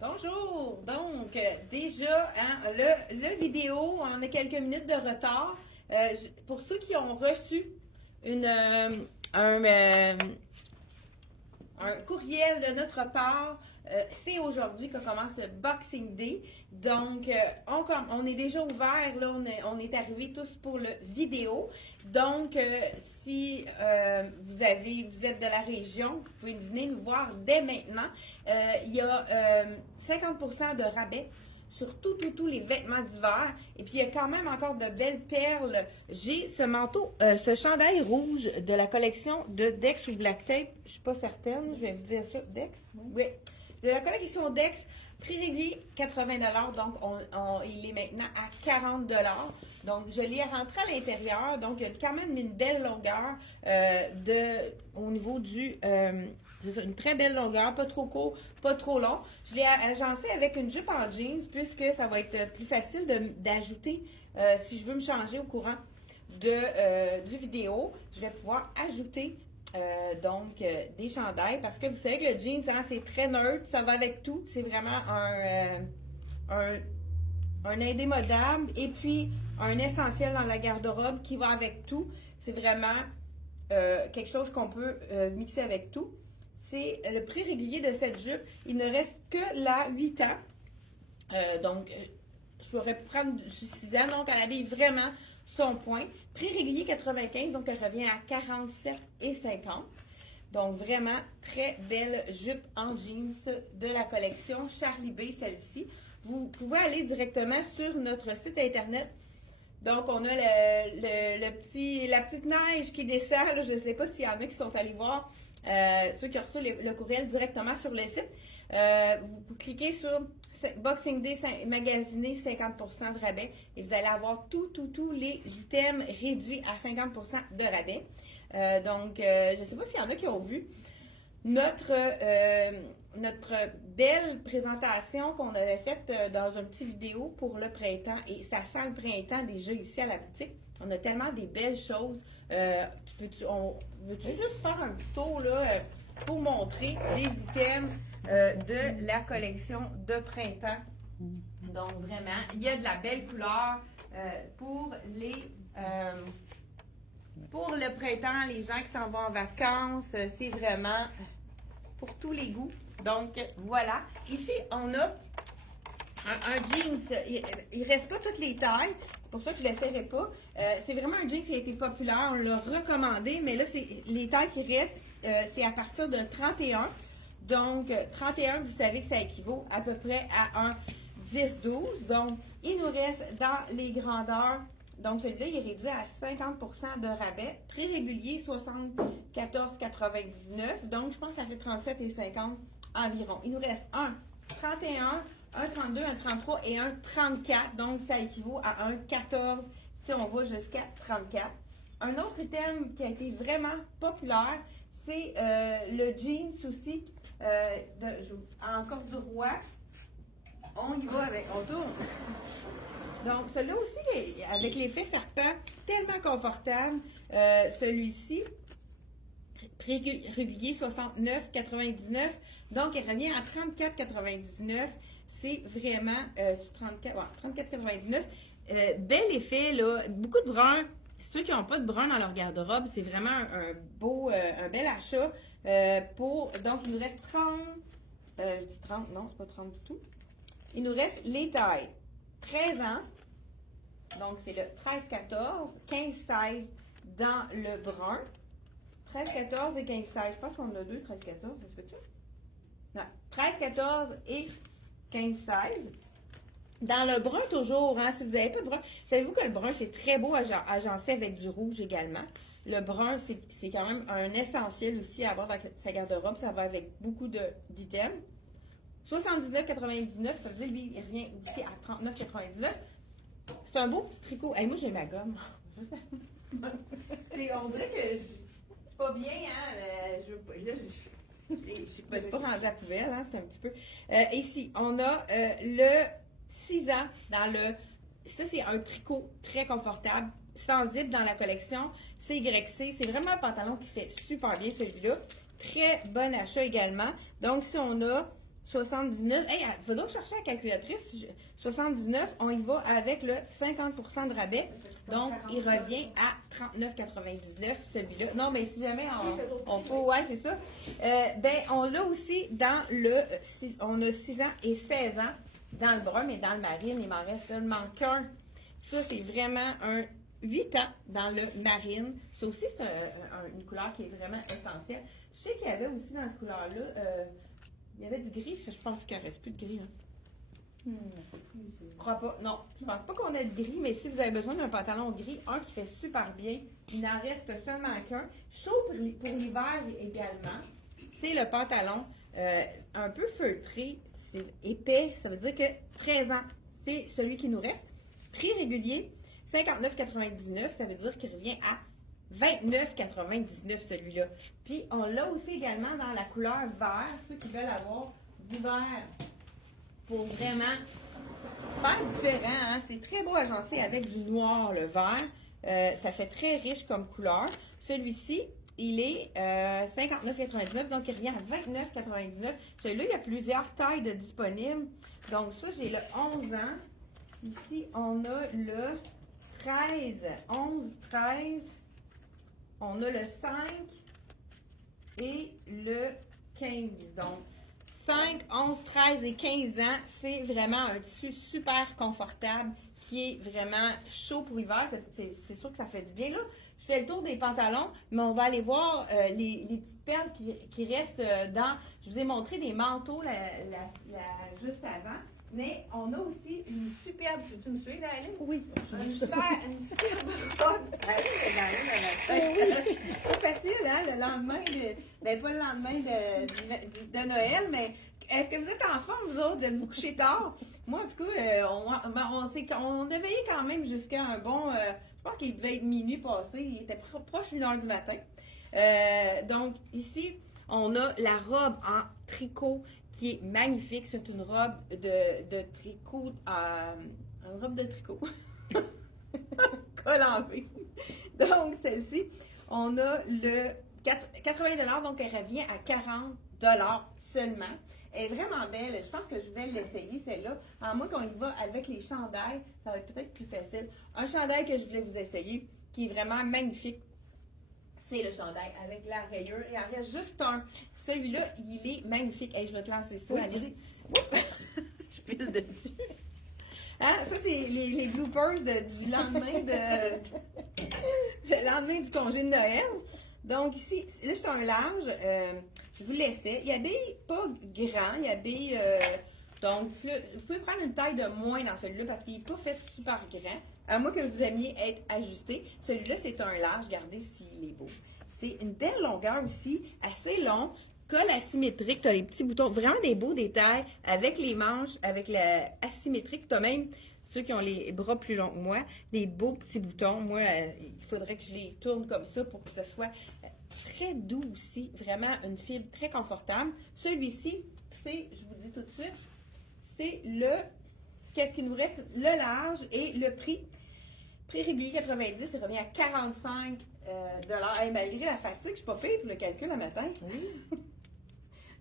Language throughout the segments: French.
Bonjour! Donc, déjà, hein, le vidéo, on a quelques minutes de retard. Pour ceux qui ont reçu un courriel de notre part, c'est aujourd'hui que commence le Boxing Day. Donc, on est déjà ouvert, là, on est arrivés tous pour le vidéo. Donc, si vous êtes de la région, vous pouvez venir nous voir dès maintenant. Il y a 50% de rabais sur tous les vêtements d'hiver. Et puis, il y a quand même encore de belles perles. J'ai ce manteau, ce chandail rouge de la collection de Dex ou Black Tape. Je suis pas certaine, je vais vous dire ça. Dex? Oui. De la collection Dex, prix régulier 80 $. Donc, il est maintenant à 40 $. Donc, je l'ai rentré à l'intérieur. Donc, il y a quand même une belle longueur au niveau du... une très belle longueur, pas trop court, pas trop long. Je l'ai agencé avec une jupe en jeans puisque ça va être plus facile d'ajouter si je veux me changer au courant du vidéo. Je vais pouvoir ajouter des chandails parce que vous savez que le jeans, hein, c'est très neutre, ça va avec tout. C'est vraiment un indémodable et puis un essentiel dans la garde-robe qui va avec tout. C'est vraiment quelque chose qu'on peut mixer avec tout. C'est le prix régulier de cette jupe. Il ne reste que là 8 ans. Je pourrais prendre sur 6 ans. Donc, elle habille vraiment son point. Prix régulier 95, donc elle revient à 47,50. Donc, vraiment, très belle jupe en jeans de la collection Charlie B, celle-ci. Vous pouvez aller directement sur notre site internet. Donc, on a la petite neige qui descend. Là, je ne sais pas s'il y en a qui sont allés voir. Ceux qui ont reçu le courriel directement sur le site. Vous cliquez sur Boxing Day magasiné 50% de rabais et vous allez avoir tous les items réduits à 50% de rabais. Je ne sais pas s'il y en a qui ont vu notre belle présentation qu'on avait faite dans une petite vidéo pour le printemps. Et ça sent le printemps déjà ici à la boutique. On a tellement des belles choses. Veux-tu juste faire un petit tour là, pour montrer les items de la collection de printemps? Donc vraiment, il y a de la belle couleur pour le printemps, les gens qui s'en vont en vacances. C'est vraiment pour tous les goûts. Donc voilà. Ici, on a un jeans. Il ne reste pas toutes les tailles. C'est pour ça que je ne l'essaierai pas. C'est vraiment un jean qui a été populaire. On l'a recommandé, mais là, les tailles qui restent, c'est à partir de 31. Donc, 31, vous savez que ça équivaut à peu près à un 10-12. Donc, il nous reste dans les grandeurs. Donc, celui-là, il est réduit à 50% de rabais. Prix régulier, 74,99. Donc, je pense que ça fait 37,50 environ. Il nous reste un 31, un 32, un 33 et un 34. Donc, ça équivaut à un 14 si on va jusqu'à 34. Un autre item qui a été vraiment populaire, c'est le jeans aussi encore du roi. On y va on tourne. Donc, celui-là aussi, avec l'effet serpent, tellement confortable. Celui-ci, prix régulier 69,99. Donc, il revient à 34,99. C'est vraiment 34,99. Bel effet, là. Beaucoup de brun. Ceux qui n'ont pas de brun dans leur garde-robe, c'est vraiment un bel achat. Donc, il nous reste 30. Je dis 30, non, c'est pas 30 du tout. Il nous reste les tailles. 13 ans. Donc, c'est le 13-14, 15-16 dans le brun. 13-14 et 15-16. Je pense qu'on a deux 13-14, ça se fait-tu? Non. 13-14 et 15-16. Dans le brun toujours, hein, si vous n'avez pas de brun, savez-vous que le brun, c'est très beau agencé avec du rouge également. Le brun, c'est quand même un essentiel aussi à avoir dans sa garde-robe. Ça va avec beaucoup d'items. 79,99, ça veut dire lui, il revient aussi à 39,99. C'est un beau petit tricot. Hey, moi, j'ai ma gomme. On dirait que je suis pas bien, hein. Je suis pas rendue à la poubelle, hein, c'est un petit peu. Ici, on a le 6 ans dans le... Ça, c'est un tricot très confortable, sans zip dans la collection. CYC, c'est vraiment un pantalon qui fait super bien celui-là. Très bon achat également. Donc, si on a 79. Hey, il faut donc chercher la calculatrice. 79, on y va avec le 50% de rabais. Donc, il revient à 39,99 celui-là. Non, mais si jamais on faut, ouais, c'est ça. On l'a aussi dans on a 6 ans et 16 ans dans le brun, mais dans le marine, il m'en reste seulement qu'un. Ça, c'est vraiment un 8 ans dans le marine. Ça aussi, c'est une couleur qui est vraiment essentielle. Je sais qu'il y avait aussi dans cette couleur-là, il y avait du gris. Je pense qu'il ne reste plus de gris. Hein. Je crois pas. Non, je pense pas qu'on ait de gris, mais si vous avez besoin d'un pantalon gris, un qui fait super bien, il n'en reste seulement qu'un. Chaud pour l'hiver également. C'est le pantalon un peu feutré, c'est épais, ça veut dire que 13 ans, c'est celui qui nous reste. Prix régulier, 59,99, ça veut dire qu'il revient à 29,99 celui-là. Puis on l'a aussi également dans la couleur vert, ceux qui veulent avoir du vert pour vraiment faire différent. Hein? C'est très beau agencé avec du noir, le vert. Ça fait très riche comme couleur. Celui-ci, il est 59,99, donc il revient à 29,99. Celui-là, il y a plusieurs tailles de disponibles. Donc ça, j'ai le 11 ans. Ici, on a le 13, 11, 13. On a le 5 et le 15. Donc, 5, 11, 13 et 15 ans, c'est vraiment un tissu super confortable qui est vraiment chaud pour l'hiver. C'est sûr que ça fait du bien. Là, je fais le tour des pantalons, mais on va aller voir les petites perles qui restent dans... Je vous ai montré des manteaux juste avant. Mais on a aussi une superbe, tu me suis là, Aline? Oui. Une superbe robe. Oui. C'est facile, hein, le lendemain pas le lendemain de Noël, mais est-ce que vous êtes en forme, vous autres, de vous coucher tard? Moi, en tout cas, on a veillé quand même jusqu'à un bon, je pense qu'il devait être minuit passé, il était proche d'une heure du matin. Donc, ici, on a la robe en tricot qui est magnifique. C'est une robe de tricot, une robe de tricot. Col en V. Donc, celle-ci, on a le 80 $, donc elle revient à 40 $ seulement. Elle est vraiment belle. Je pense que je vais l'essayer, celle-là. En moi, quand il va avec les chandails, ça va être peut-être plus facile. Un chandail que je voulais vous essayer, qui est vraiment magnifique, c'est le chandail avec la rayure. Il en reste juste un. Celui-là, il est magnifique. Hey, je vais te lancer ça. Oui, allez. Je pile dessus. Hein? Ça, c'est les bloopers du lendemain le lendemain du congé de Noël. Donc ici, là, c'est un large. Je vous laissais. Il habille pas grand. Il habille... donc, là, vous pouvez prendre une taille de moins dans celui-là parce qu'il n'est pas fait super grand. À moins que vous aimiez être ajusté. Celui-là, c'est un large. Regardez s'il est beau. C'est une belle longueur aussi, assez long. Col asymétrique, tu as les petits boutons, vraiment des beaux détails avec les manches, avec l'asymétrique. Tu as même ceux qui ont les bras plus longs que moi, des beaux petits boutons. Moi, il faudrait que je les tourne comme ça pour que ce soit très doux aussi. Vraiment une fibre très confortable. Celui-ci, c'est, je vous dis tout de suite, c'est qu'est-ce qu'il nous reste? Le large et le prix. Prix régulier 90, ça revient à 45 $. Hey, malgré la fatigue, je suis pas payée pour le calcul le matin. Oui.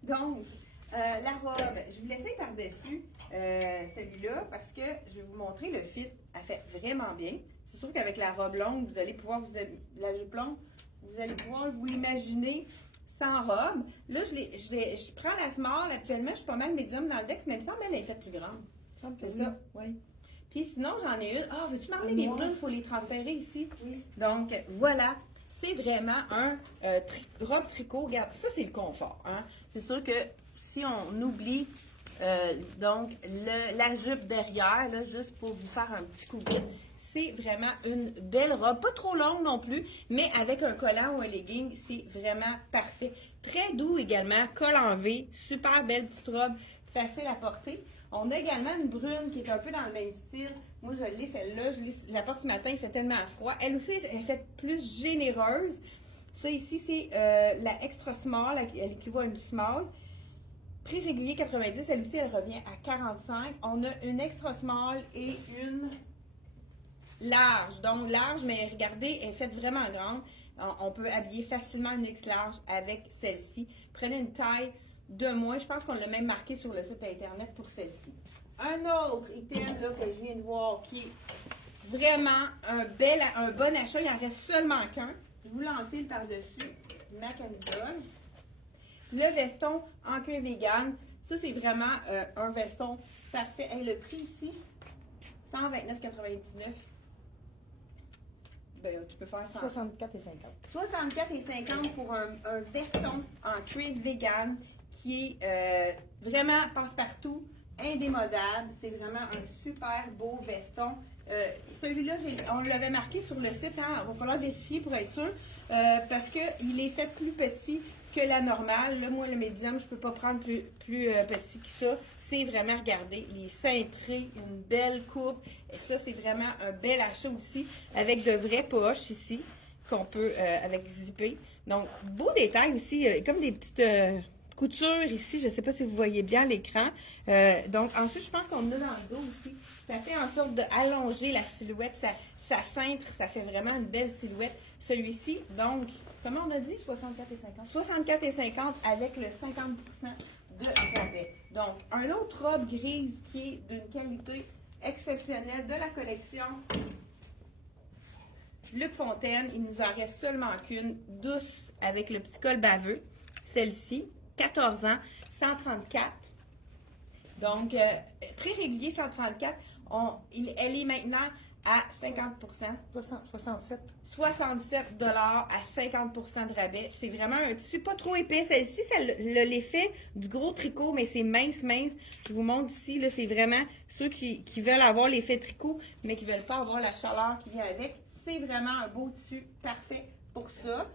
Donc, la robe, je vous l'essaye par-dessus celui-là parce que je vais vous montrer le fit. Elle fait vraiment bien. C'est sûr qu'avec la robe longue, vous allez pouvoir, la jupe longue, vous allez pouvoir vous l'imaginer sans robe. Là, je prends la small. Actuellement, je suis pas mal médium dans le dex, mais il me semble qu'elle est faite plus grande. C'est ça? Oui. Puis sinon, j'en ai une. Ah, veux-tu m'enlever mes brunes? Il faut les transférer ici. Oui. Donc, voilà. C'est vraiment un robe tricot. Regarde, ça, c'est le confort. Hein? C'est sûr que si on oublie donc la jupe derrière, là, juste pour vous faire un petit coup vite, c'est vraiment une belle robe. Pas trop longue non plus, mais avec un collant ou un legging, c'est vraiment parfait. Très doux également. Col en V. Super belle petite robe. Facile à porter. On a également une brune qui est un peu dans le même style. Moi, je l'ai, celle-là. Je la porte ce matin, il fait tellement froid. Elle aussi, elle est faite plus généreuse. Ça ici, c'est la extra small. Elle équivaut à une small. Prix régulier 90. Elle aussi, elle revient à 45. On a une extra small et une large. Donc, large, mais regardez, elle est faite vraiment grande. On peut habiller facilement une X large avec celle-ci. Prenez une taille de moins. Je pense qu'on l'a même marqué sur le site internet pour celle-ci. Un autre item là, que je viens de voir qui est vraiment un bon achat. Il en reste seulement qu'un. Je vous l'enfile par-dessus ma camisole. Le veston en cuir vegan. Ça, c'est vraiment un veston parfait. Hey, le prix ici, 129,99. Ben, tu peux faire 64,50. 64,50 pour un veston en cuir vegan qui est vraiment passe-partout, indémodable. C'est vraiment un super beau veston. Celui-là, on l'avait marqué sur le site. Hein? Il va falloir vérifier pour être sûr parce qu'il est fait plus petit que la normale. Là, moi, le médium, je ne peux pas prendre plus petit que ça. C'est vraiment, regardez, il est cintré, une belle coupe. Et ça, c'est vraiment un bel achat aussi, avec de vraies poches ici, qu'on peut, avec zippé. Donc, beau détail aussi, comme des petites coutures ici. Je ne sais pas si vous voyez bien l'écran. Donc, ensuite, je pense qu'on en a dans le dos aussi. Ça fait en sorte d'allonger la silhouette. Ça cintre, ça fait vraiment une belle silhouette. Celui-ci, donc, comment on a dit? 64,50. 64,50 avec le 50% de rabais. Donc, un autre robe grise qui est d'une qualité exceptionnelle de la collection Luc Fontaine. Il nous en reste seulement qu'une, douce avec le petit col baveux. Celle-ci, 14 ans, 134. Donc, prix régulier 134. Elle est maintenant à 50%. 67. 67 $ à 50% de rabais. C'est vraiment un tissu pas trop épais. Celle-ci, ça a l'effet du gros tricot, mais c'est mince, mince. Je vous montre ici, là, c'est vraiment ceux qui veulent avoir l'effet tricot, mais qui ne veulent pas avoir la chaleur qui vient avec. C'est vraiment un beau tissu parfait pour ça.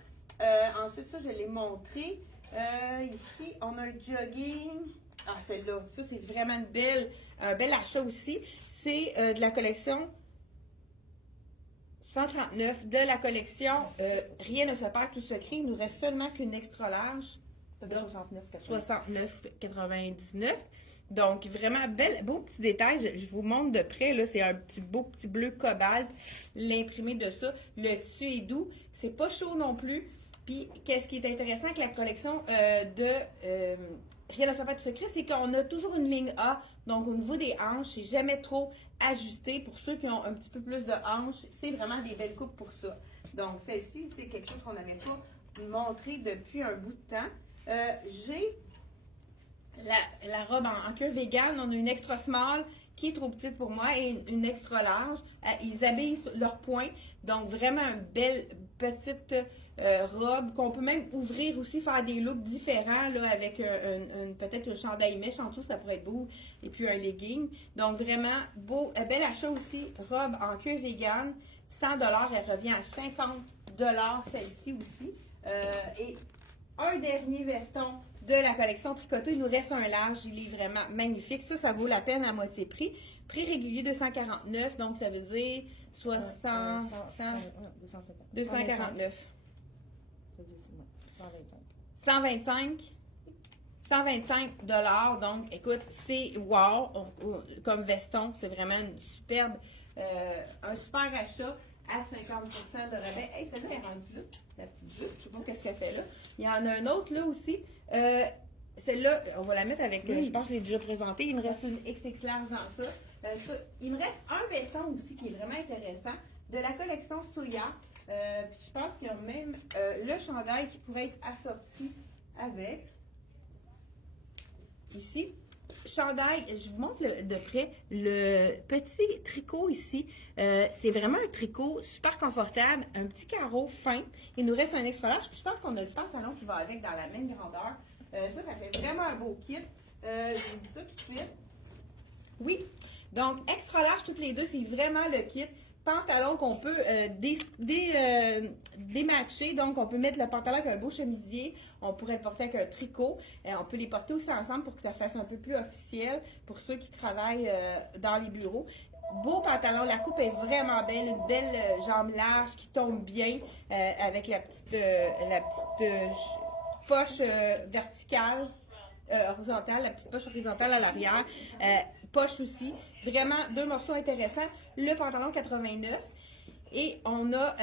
Ensuite, ça, je l'ai montré. Ici, on a un jogging. Ah, celle-là, ça, c'est vraiment un bel achat aussi. C'est de la collection 139 de la collection Rien ne se perd, tout se crée. Il nous reste seulement qu'une extra large. 69,99. Donc, vraiment beau petit détail. Je vous montre de près. Là, c'est un beau petit bleu cobalt. L'imprimé de ça. Le tissu est doux. C'est pas chaud non plus. Puis, qu'est-ce qui est intéressant avec la collection de Rien ne se perd, tout se crée, c'est qu'on a toujours une ligne A. Donc, au niveau des hanches, c'est jamais trop ajusté. Pour ceux qui ont un petit peu plus de hanches, c'est vraiment des belles coupes pour ça. Donc, celle-ci, c'est quelque chose qu'on n'avait pas montré depuis un bout de temps. J'ai la robe en cuir vegan. On a une extra small qui est trop petite pour moi et une extra large. Ils habillent leurs points. Donc, vraiment une belle petite robe qu'on peut même ouvrir aussi, faire des looks différents là, avec peut-être un chandail mèche en dessous, ça pourrait être beau. Et puis un legging. Donc, vraiment beau. Bel achat aussi. Robe en cuir vegan. 100 $, elle revient à 50 $ celle-ci aussi. Et un dernier veston de la collection tricotée. Il nous reste un large. Il est vraiment magnifique. Ça vaut la peine à moitié prix. Prix régulier 249, donc ça veut dire 249. 125 $. Donc, écoute, c'est wow comme veston. C'est vraiment une superbe, un super achat à 50% de rabais. Hey, celle-là est rendue là, la petite jupe. Je sais pas qu'est-ce qu'elle fait là. Il y en a un autre là aussi. Celle-là, on va la mettre avec, je pense que je l'ai déjà présenté. Il me reste une XX large dans ça. Il me reste un veston aussi qui est vraiment intéressant de la collection Soya. Puis je pense qu'il y a même le chandail qui pourrait être assorti avec. Ici, chandail, je vous montre de près le petit tricot ici. C'est vraiment un tricot super confortable, un petit carreau fin. Il nous reste un extra large. Puis je pense qu'on a le pantalon qui va avec dans la même grandeur. Ça fait vraiment un beau kit. Je vous dis ça tout de suite. Oui, donc extra large toutes les deux, c'est vraiment le kit. Pantalon qu'on peut dématcher. Donc, on peut mettre le pantalon avec un beau chemisier. On pourrait le porter avec un tricot. On peut les porter aussi ensemble pour que ça fasse un peu plus officiel pour ceux qui travaillent dans les bureaux. Beau pantalon. La coupe est vraiment belle. Une belle jambe large qui tombe bien avec la petite poche verticale. Horizontale, la petite poche horizontale à l'arrière, poche aussi, vraiment deux morceaux intéressants, le pantalon 89 et on a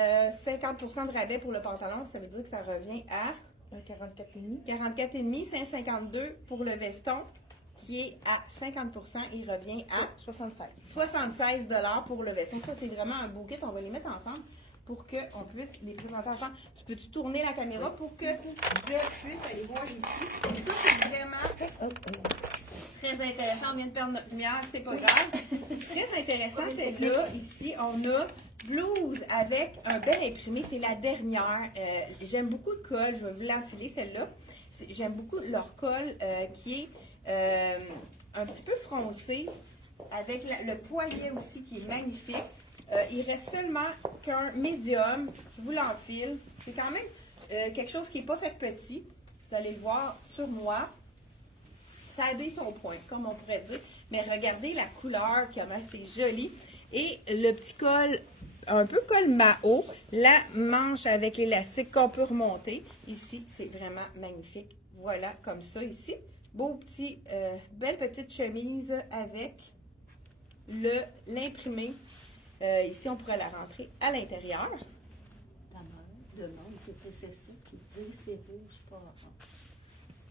50% de rabais pour le pantalon, ça veut dire que ça revient à Un 44,5. 44,5, 5,52 pour le veston, qui est à 50 il revient à 76. 76 pour le veston. Ça, c'est vraiment un beau kit. On va les mettre ensemble pour qu'on puisse les présenter ensemble. Tu peux-tu tourner la caméra pour que je puisse aller voir ici? Ça, c'est vraiment très intéressant. On vient de perdre notre lumière, c'est pas grave. Très intéressant, celle-là. Ici, on a blouse avec un bel imprimé. C'est la dernière. J'aime beaucoup le col. Je vais vous l'enfiler, celle-là. J'aime beaucoup leur col qui est un petit peu froncé, avec le poignet aussi qui est magnifique. Il reste seulement qu'un médium. Je vous l'enfile. C'est quand même quelque chose qui n'est pas fait petit. Vous allez le voir sur moi. Ça a des son point, comme on pourrait dire. Mais regardez la couleur, comment c'est joli. Et le petit col, un peu col Mao. La manche avec l'élastique qu'on peut remonter. Ici, c'est vraiment magnifique. Voilà, comme ça ici. Beau petit, belle petite chemise avec l'imprimé. Ici, on pourrait la rentrer à l'intérieur. Ta mère demande que c'est ça qui dit c'est rouge, pas orange.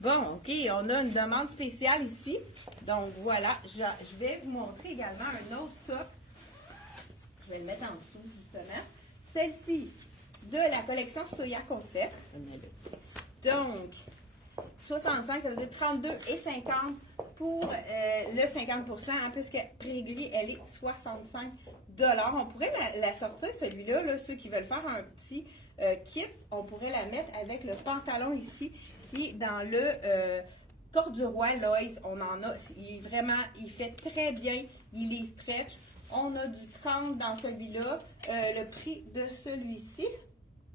Bon, OK, on a une demande spéciale ici. Donc, voilà, je vais vous montrer également un autre top. Je vais le mettre en dessous, justement. Celle-ci, de la collection Soya Concept. Donc, 65, ça veut dire 32 et 50 pour le 50 hein, puisque prix régulier, elle est 65 $. On pourrait la sortir, celui-là, là, ceux qui veulent faire un petit kit, on pourrait la mettre avec le pantalon ici, qui est dans le corduroy Lois. On en a, il fait très bien, il est stretch. On a du 30 dans celui-là. Le prix de celui-ci,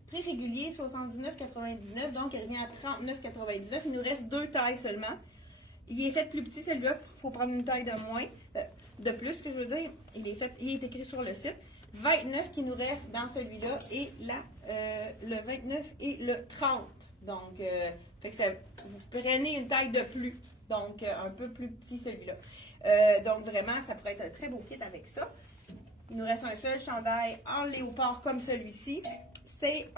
prix régulier 79,99, donc il revient à 39,99. Il nous reste 2 tailles seulement. Il est fait plus petit celui-là, il faut prendre une taille de moins, de plus que je veux dire. Il est écrit sur le site. 29 qui nous reste dans celui-là et là, le 29 et le 30. Donc, fait que vous prenez une taille de plus, donc un peu plus petit celui-là. Donc vraiment, ça pourrait être un très beau kit avec ça. Il nous reste un seul chandail en léopard comme celui-ci. C'est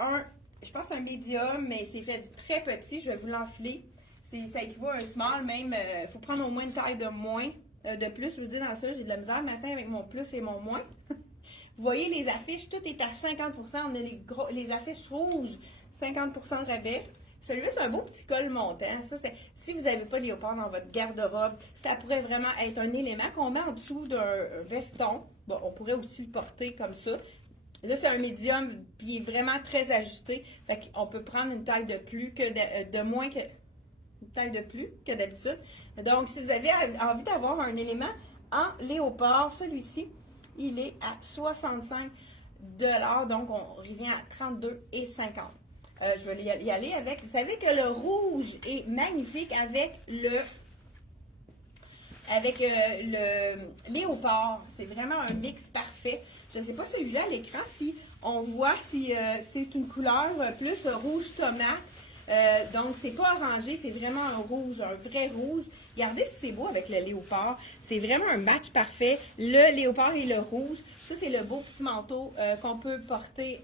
je pense un médium, mais c'est fait très petit. Je vais vous l'enfiler. Ça équivaut à un small, même. Il faut prendre au moins une taille de moins, de plus. Je vous dis, dans ça, j'ai de la misère le matin avec mon plus et mon moins. Vous voyez, les affiches, tout est à 50 On a les affiches rouges, 50 de rabais. Celui-là, c'est un beau petit col montant. Ça, si vous n'avez pas de léopard dans votre garde-robe, ça pourrait vraiment être un élément qu'on met en dessous d'un veston. Bon, on pourrait aussi le porter comme ça. Là, c'est un médium, puis il est vraiment très ajusté. Fait qu'on peut prendre une taille de plus que de moins que une taille de plus que d'habitude. Donc, si vous avez envie d'avoir un élément en léopard, celui-ci, il est à 65 $. Donc, on revient à 32,50 $. Je vais y aller avec. Vous savez que le rouge est magnifique avec le léopard. C'est vraiment un mix parfait. Je ne sais pas celui-là à l'écran si on voit si c'est une couleur plus rouge tomate. Donc, c'est pas orangé, c'est vraiment un rouge, un vrai rouge. Regardez si c'est beau avec le léopard. C'est vraiment un match parfait. Le léopard et le rouge. Ça, c'est le beau petit manteau qu'on peut porter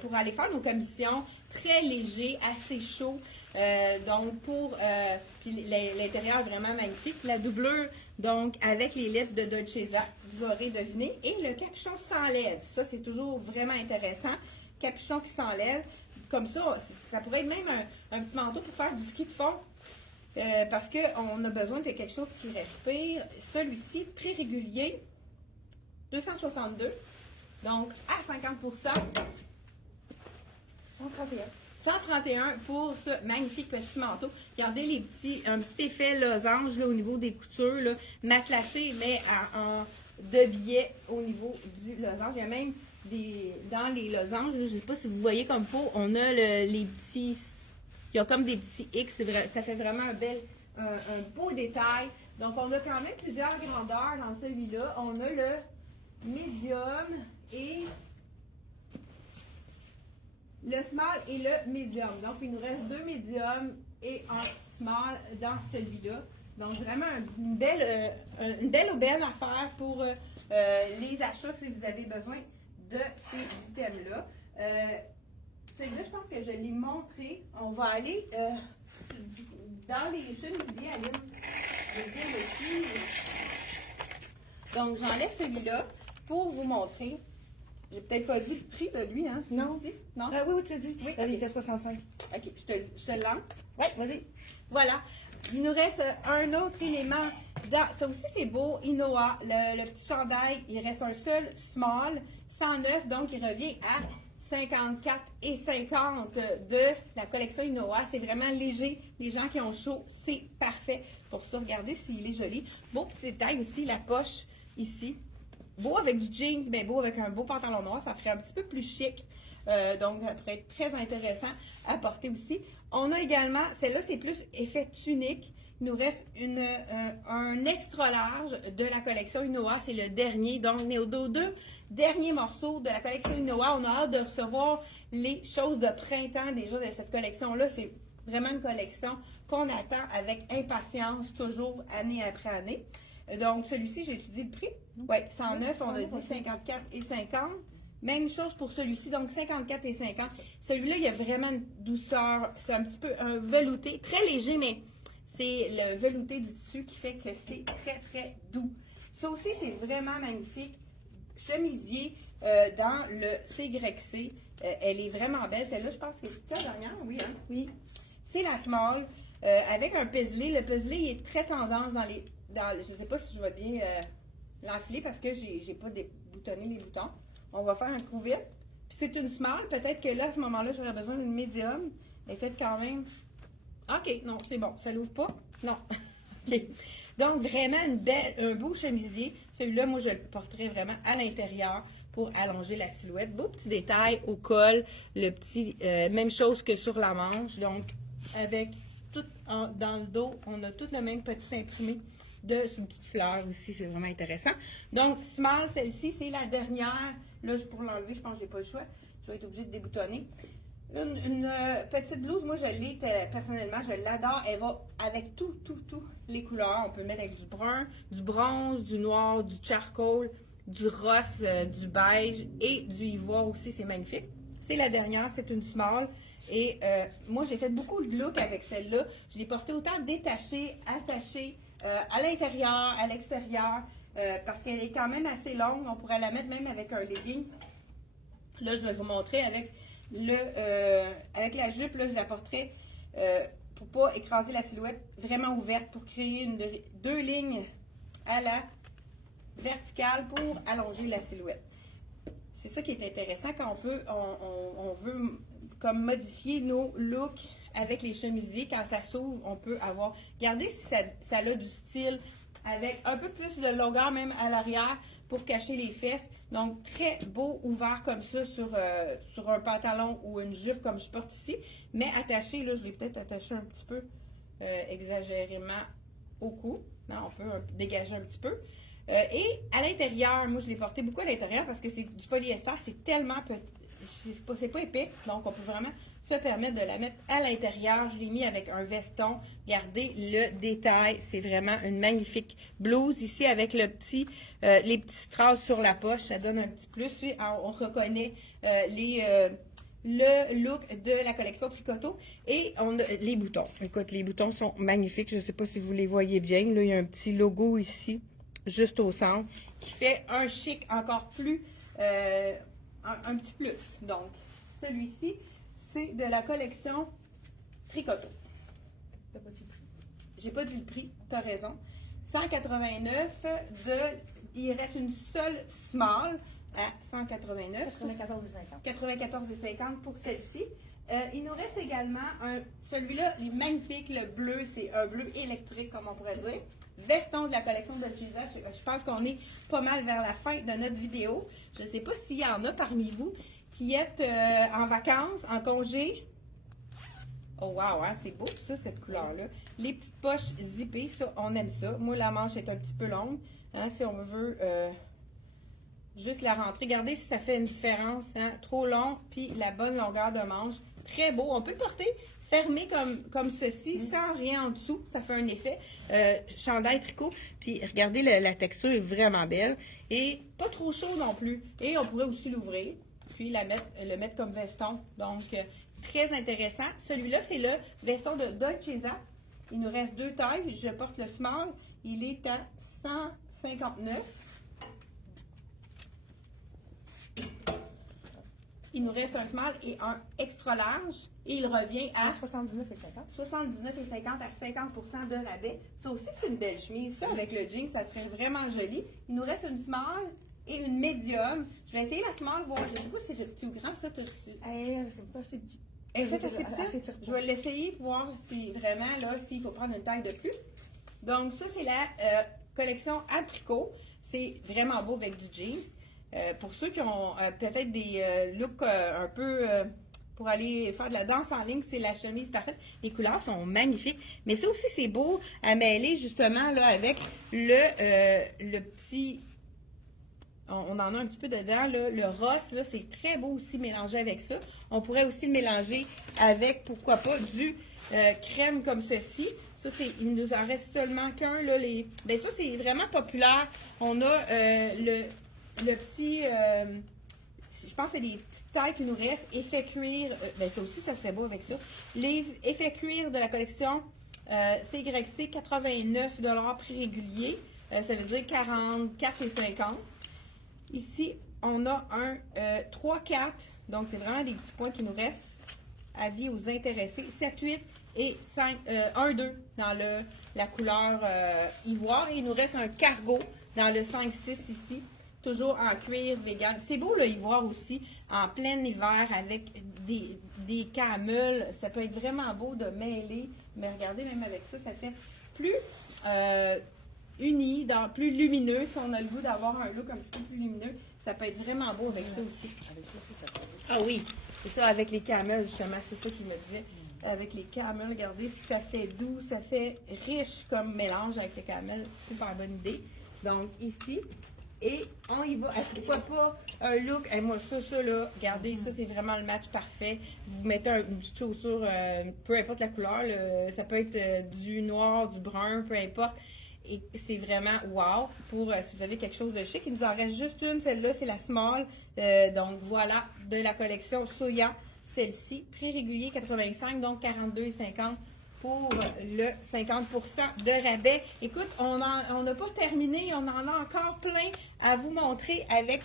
pour aller faire nos commissions. Très léger, assez chaud. Donc, puis l'intérieur est vraiment magnifique. La doublure, donc, avec les lettres de Dolcezza, vous aurez deviné. Et le capuchon s'enlève. Ça, c'est toujours vraiment intéressant. Capuchon qui s'enlève. Comme ça, ça pourrait être même un petit manteau pour faire du ski de fond. Parce qu'on a besoin de quelque chose qui respire. Celui-ci, prix régulier, 262. Donc, à 50 131. 131 pour ce magnifique petit manteau. Regardez un petit effet losange là, au niveau des coutures, là, matelassé, mais en de billets au niveau du losange. Il y a même dans les losanges, je ne sais pas si vous voyez comme il faut, on a les petits, il y a comme des petits X, ça fait vraiment un beau détail. Donc, on a quand même plusieurs grandeurs dans celui-là. On a le médium et le small et le medium. Donc, il nous reste 2 médiums et un small dans celui-là. Donc, vraiment une belle aubaine à faire pour les achats si vous avez besoin de ces items-là. celui-là, je pense que je l'ai montré. On va aller dans les chemisiers, Aline. Je vais dire aussi. Donc, j'enlève celui-là pour vous montrer. J'ai peut-être pas dit le prix de lui, hein? Non. Non? Ah oui, oui, tu l'as dit. Oui, Il ok. était 65. OK, je te le lance. Oui, vas-y. Voilà. Il nous reste un autre élément. Ça aussi, c'est beau. Inoa, le petit chandail, il reste un seul small, 109, donc il revient à 54,50 de la collection Inoa. C'est vraiment léger. Les gens qui ont chaud, c'est parfait. Pour ça, regardez s'il est joli. Beau petit détail aussi, la poche ici. Beau avec du jeans, mais beau avec un beau pantalon noir. Ça ferait un petit peu plus chic. Donc, ça pourrait être très intéressant à porter aussi. On a également, celle-là, c'est plus effet tunique. Il nous reste un extra large de la collection Inoa. C'est le dernier. Donc, on est aux deux derniers morceaux de la collection Inoa. On a hâte de recevoir les choses de printemps déjà de cette collection-là. C'est vraiment une collection qu'on attend avec impatience, toujours année après année. Donc, celui-ci, j'ai étudié le prix. Oui, 109, on a dit 54,50. Même chose pour celui-ci, donc 54,50. Celui-là, il y a vraiment une douceur. C'est un petit peu un velouté, très léger, mais c'est le velouté du tissu qui fait que c'est très, très doux. Ça aussi, c'est vraiment magnifique. Chemisier dans le CYC. Elle est vraiment belle. Celle-là, je pense que c'est la dernière, oui. Hein? Oui. C'est la small avec un paisley. Le paisley, il est très tendance dans les... je ne sais pas si je vais bien l'enfiler parce que j'ai pas déboutonné les boutons. On va faire un couvert. Puis c'est une small. Peut-être que là, à ce moment-là, j'aurais besoin d'une médium. Elle est faite quand même. OK, non, c'est bon. Ça l'ouvre pas? Non. OK. Donc, vraiment un beau chemisier. Celui-là, moi, je le porterais vraiment à l'intérieur pour allonger la silhouette. Beau petit détail au col. Le petit, même chose que sur la manche. Donc, avec tout dans le dos, on a tout le même petit imprimé de une petite fleur aussi. C'est vraiment intéressant. Donc, small, celle-ci, c'est la dernière. Là, pour l'enlever, je pense que je n'ai pas le choix. Je vais être obligée de déboutonner. Une petite blouse, moi je l'ai personnellement, je l'adore. Elle va avec toutes les couleurs. On peut mettre avec du brun, du bronze, du noir, du charcoal, du rose, du beige et du ivoire aussi. C'est magnifique. C'est la dernière, c'est une small. Et moi j'ai fait beaucoup de look avec celle-là. Je l'ai portée autant détachée, attachée, à l'intérieur, à l'extérieur, parce qu'elle est quand même assez longue. On pourrait la mettre même avec un legging. Là, je vais vous montrer avec avec la jupe, là, je la porterai pour pas écraser la silhouette, vraiment ouverte pour créer deux lignes à la verticale pour allonger la silhouette. C'est ça qui est intéressant quand on veut comme modifier nos looks avec les chemisiers. Quand ça s'ouvre, on peut avoir... Regardez si ça a du style avec un peu plus de longueur même à l'arrière pour cacher les fesses. Donc, très beau, ouvert comme ça sur un pantalon ou une jupe comme je porte ici. Mais attaché, là, je l'ai peut-être attaché un petit peu exagérément au cou. Non, on peut dégager un petit peu. Et à l'intérieur, moi, je l'ai porté beaucoup à l'intérieur parce que c'est du polyester. C'est tellement petit. C'est pas épais. Donc, on peut vraiment se permettre de la mettre à l'intérieur. Je l'ai mis avec un veston. Regardez le détail. C'est vraiment une magnifique blouse ici avec les petits strass sur la poche. Ça donne un petit plus. Puis, on reconnaît le look de la collection Tricoto. Et on a les boutons. Écoute, les boutons sont magnifiques. Je ne sais pas si vous les voyez bien. Là, il y a un petit logo ici, juste au centre, qui fait un chic encore plus, un petit plus. Donc, celui-ci, c'est de la collection Tricoto. T'as pas dit le prix? J'ai pas dit le prix, tu as raison. 189 il reste une seule small à 189. 94,50. 94,50 pour celle-ci. Il nous reste également celui-là, il est magnifique, le bleu, c'est un bleu électrique, comme on pourrait dire. Veston de la collection de Giza. Je pense qu'on est pas mal vers la fin de notre vidéo. Je ne sais pas s'il y en a parmi vous qui êtes en vacances, en congé. Oh wow, hein, c'est beau ça, cette couleur-là. Les petites poches zippées, ça, on aime ça. Moi, la manche est un petit peu longue. Hein, si on veut juste la rentrer. Regardez si ça fait une différence. Hein, trop long, puis la bonne longueur de manche. Très beau. On peut le porter fermé comme ceci, sans rien en dessous. Ça fait un effet. Chandail tricot. Puis regardez, la texture est vraiment belle. Et pas trop chaud non plus. Et on pourrait aussi l'ouvrir. puis le mettre comme veston. Donc, très intéressant. Celui-là, c'est le veston de Dolce Zap. Il nous reste 2 tailles. Je porte le small. Il est à 159. Il nous reste un small et un extra large. Et il revient à 79,50. 79,50 à 50% de rabais. Ça aussi, c'est une belle chemise. Ça, avec le jean, ça serait vraiment joli. Il nous reste une small et une médium. Je vais essayer la small, voir. Je ne sais pas si c'est petit ou grand, ça, tout de suite. C'est pas assez petit. Elle fait assez Assez petite. petit. Je vais l'essayer pour voir si vraiment, là, s'il faut prendre une taille de plus. Donc, ça, c'est la collection Apricot. C'est vraiment beau avec du jeans. Pour ceux qui ont peut-être des looks un peu pour aller faire de la danse en ligne, c'est la chemise parfaite. Les couleurs sont magnifiques. Mais ça aussi, c'est beau à mêler justement là, avec le petit... On en a un petit peu dedans. Là, le rose, là, c'est très beau aussi mélangé avec ça. On pourrait aussi le mélanger avec, pourquoi pas, du crème comme ceci. Ça, il nous en reste seulement qu'un. Ben, ça, c'est vraiment populaire. On a le petit, je pense que c'est des petites tailles qui nous restent. Effet cuir, ben ça aussi, ça serait beau avec ça. Les effets cuir de la collection CYC, 89$ prix régulier. Ça veut dire 44,50. Ici, on a un 3-4. Donc, c'est vraiment des petits points qui nous restent. Avis aux intéressés. 7-8 et 1-2 dans la couleur ivoire. Et il nous reste un cargo dans le 5-6 ici. Toujours en cuir vegan. C'est beau le ivoire aussi, en plein hiver avec des camels. Ça peut être vraiment beau de mêler. Mais regardez, même avec ça, ça fait plus uni, plus lumineux. Si on a le goût d'avoir un look un petit peu plus lumineux, ça peut être vraiment beau avec ça aussi. Avec ça aussi, ça fait. Ah oui, c'est ça, avec les camels, justement, c'est ça qu'il me disait. Avec les camels, regardez, ça fait doux, ça fait riche comme mélange avec les camels. Super bonne idée. Donc, ici... Et on y va. Pourquoi pas un look? Et moi, ça, là, regardez, ça, c'est vraiment le match parfait. Vous mettez une petite chaussure, peu importe la couleur, ça peut être du noir, du brun, peu importe. Et c'est vraiment wow pour si vous avez quelque chose de chic. Il nous en reste juste une, celle-là, c'est la small. Donc voilà, de la collection Soya, celle-ci. Prix régulier 85, donc 42,50 pour le 50% de rabais. Écoute, on n'a pas terminé, on en a encore plein à vous montrer avec,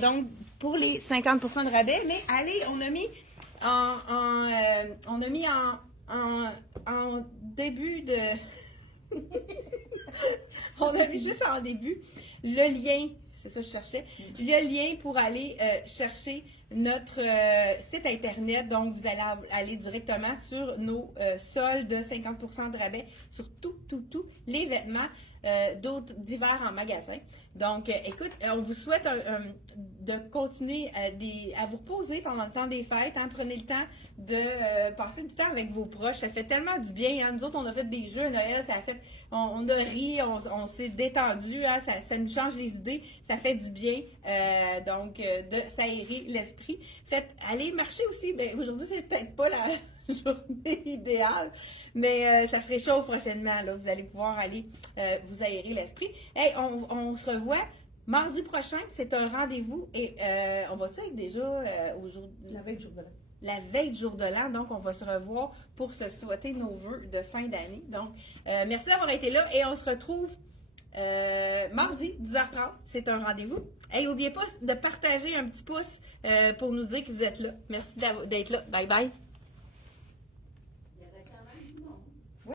donc, pour les 50% de rabais. Mais allez, on a mis en début de... on a mis juste en début le lien, c'est ça que je cherchais, le lien pour aller chercher notre site internet. Donc, vous allez aller directement sur nos soldes de 50% de rabais sur tous les vêtements d'hiver en magasin. Donc, écoute, on vous souhaite de continuer à vous reposer pendant le temps des fêtes. Hein. Prenez le temps de passer du temps avec vos proches. Ça fait tellement du bien. Hein. Nous autres, on a fait des jeux à Noël. Ça a fait, on a ri, on s'est détendu. Hein. Ça nous change les idées. Ça fait du bien. Donc, de s'aérer l'esprit. Allez marcher aussi. Ben, aujourd'hui, c'est peut-être pas la journée idéale, mais ça se réchauffe prochainement. Là. Vous allez pouvoir aller vous aérer l'esprit. Hey, on se revoit mardi prochain. C'est un rendez-vous et on va-tu être déjà La veille du jour de l'an. La veille du jour de l'an. Donc, on va se revoir pour se souhaiter nos vœux de fin d'année. Donc, merci d'avoir été là et on se retrouve mardi, 10h30. C'est un rendez-vous. Hey, n'oubliez pas de partager un petit pouce pour nous dire que vous êtes là. Merci d'être là. Bye bye.